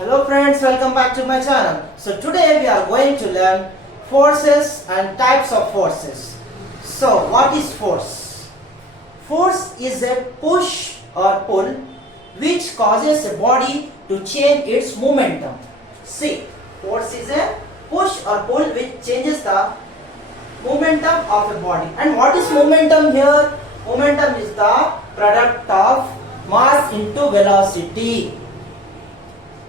Hello friends, welcome back to my channel. So today we are going to learn forces and types of forces. So what is force? Force is a push or pull which causes a body to change its momentum. See, force is a push or pull which changes the momentum of a body. And what is momentum here? Momentum is the product of mass into velocity.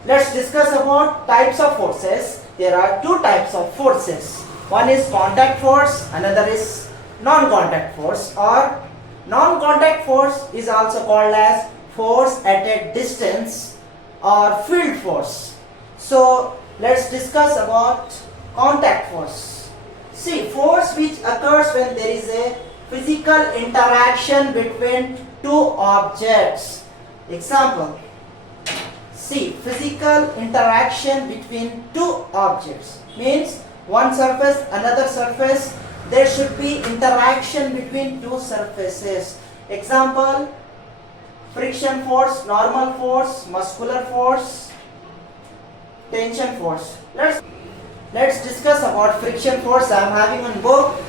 Let's discuss about types of forces. There are two types of forces. One is contact force, another is non-contact force, or non-contact force is also called as force at a distance or field force. So let's discuss about contact force. See, force which occurs when there is a physical interaction between two objects. Example, see, physical interaction between two objects means one surface, another surface. There should be interaction between two surfaces. Example, friction force, normal force, muscular force, tension force. Let's discuss about friction force. I am having one book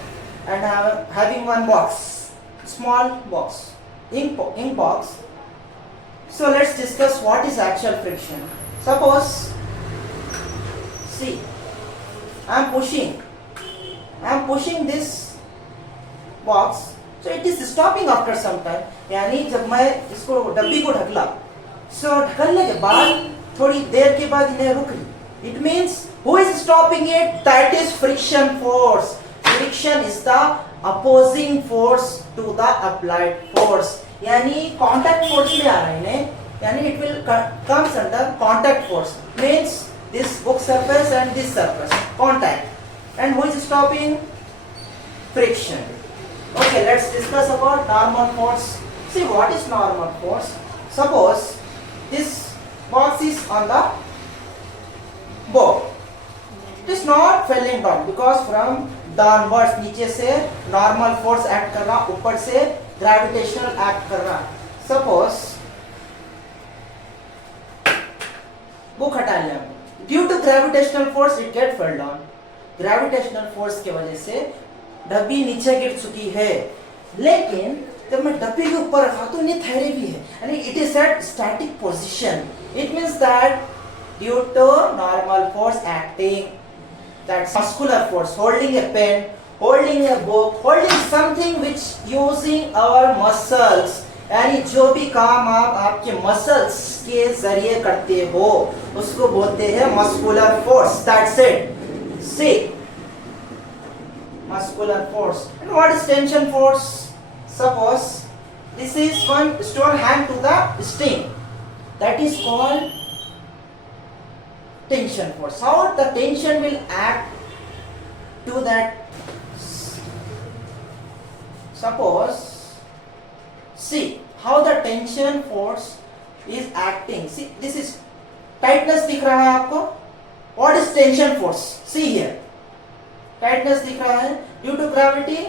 and having one box, small box, ink box. So let's discuss what is actual friction. Suppose, see, I am pushing this box, so it is stopping after some time. यानी जब मैं इसको डब्बी को ढकला, so ढकलने के बाद थोड़ी देर के बाद इन्हें रुक रही. It means who is stopping it? That is friction force. Friction is the opposing force to the applied force. यानी contact force में आ रहा है ने, यानी it will comes under contact force. Means this book surface and this surface contact. And who is stopping? Friction. Okay, let's discuss about normal force. See, what is normal force? Suppose this box is on the board. It is not falling down because from downwards, नीचे से normal force act कर रहा, ऊपर से gravitational act कर रहा. Suppose book हटा लिया, due to gravitational force it get fall down. Gravitational force के वजह से डब्बी नीचे गिर चुकी है, लेकिन जब मैं डब्बी के ऊपर रखा तो नहीं ठहरी भी है, यानी it is at static position. It means that due to normal force acting, that's muscular force, holding a pen, holding a book, holding something which using our muscles, यानी जो भी काम आप आपके मसल्स के जरिए करते हो उसको बोलते हैं muscular force. That's it. See, muscular force. And what is tension force? Suppose this is one stone hang to the string, that is called tension force. How the tension will act to that? Suppose, see how the tension force is acting. See, this is tightness दिख रहा है आपको. What is tension force? See here, tightness दिख रहा है. Due to gravity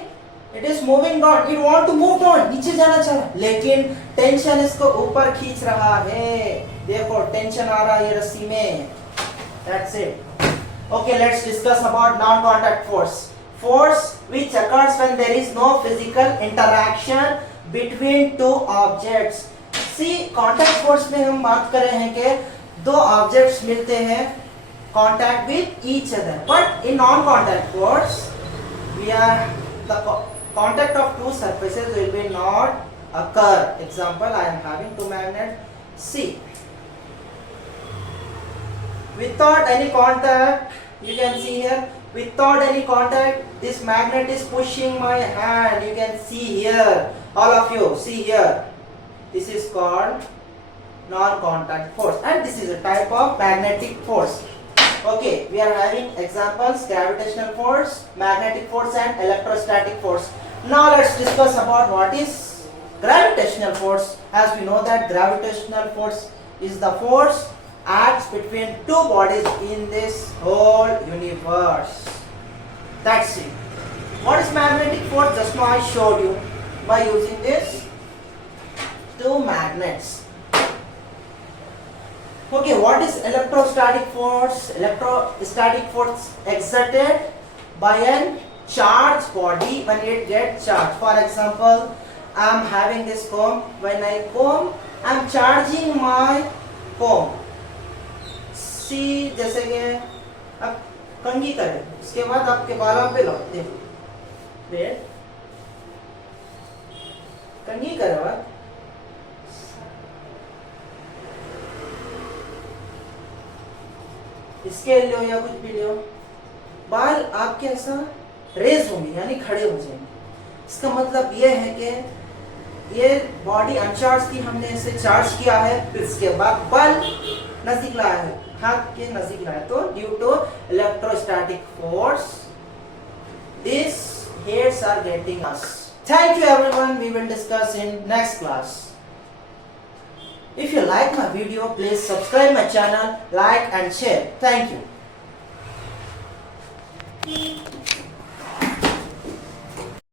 it is moving down. It want to move down, नीचे जाना चाह रहा, लेकिन टेंशन इसको ऊपर खींच रहा है. देखो टेंशन आ रहा है ये रस्सी में. That's it. Okay, let's discuss about non-contact force. Force which occurs when there is no physical interaction between two objects. See, contact force में हम बात कर रहे हैं कि दो objects मिलते हैं, contact with each other. But in non-contact force, the contact of two surfaces will be not occur. Example, I am having two magnets. See, without any contact, you can see here, without any contact, this magnet is pushing my hand. You can see here, all of you see here. This is called non-contact force, and this is a type of magnetic force. Okay, we are having examples: gravitational force, magnetic force, and electrostatic force. Now let's discuss about what is gravitational force. As we know that gravitational force is the force acts between two bodies in this whole universe. That's it. What is magnetic force? Just now I showed you by using this two magnets. Okay, what is electrostatic force? Electrostatic force exerted by a charged body when it gets charged. For example, I am having this comb. When I comb, I am charging my comb. See, जैसे कि आप कंघी करें, उसके बाद आपके बालों पे लगते हैं. वेट, कंघी करें बाद. स्केल लो या कुछ भी लो, बाल आपके ऐसा रेज होंगे यानी खड़े हो जाएंगे. इसका मतलब ये है कि ये बॉडी अनचार्ज थी, हमने इसे चार्ज किया है, फिर इसके बाद बल नजदीक लाया है, हाथ के नजदीक लाया. तो due to electrostatic force this hairs are getting us. Thank you everyone. We will discuss in next class. If you like my video, please subscribe my channel, like and share. Thank you.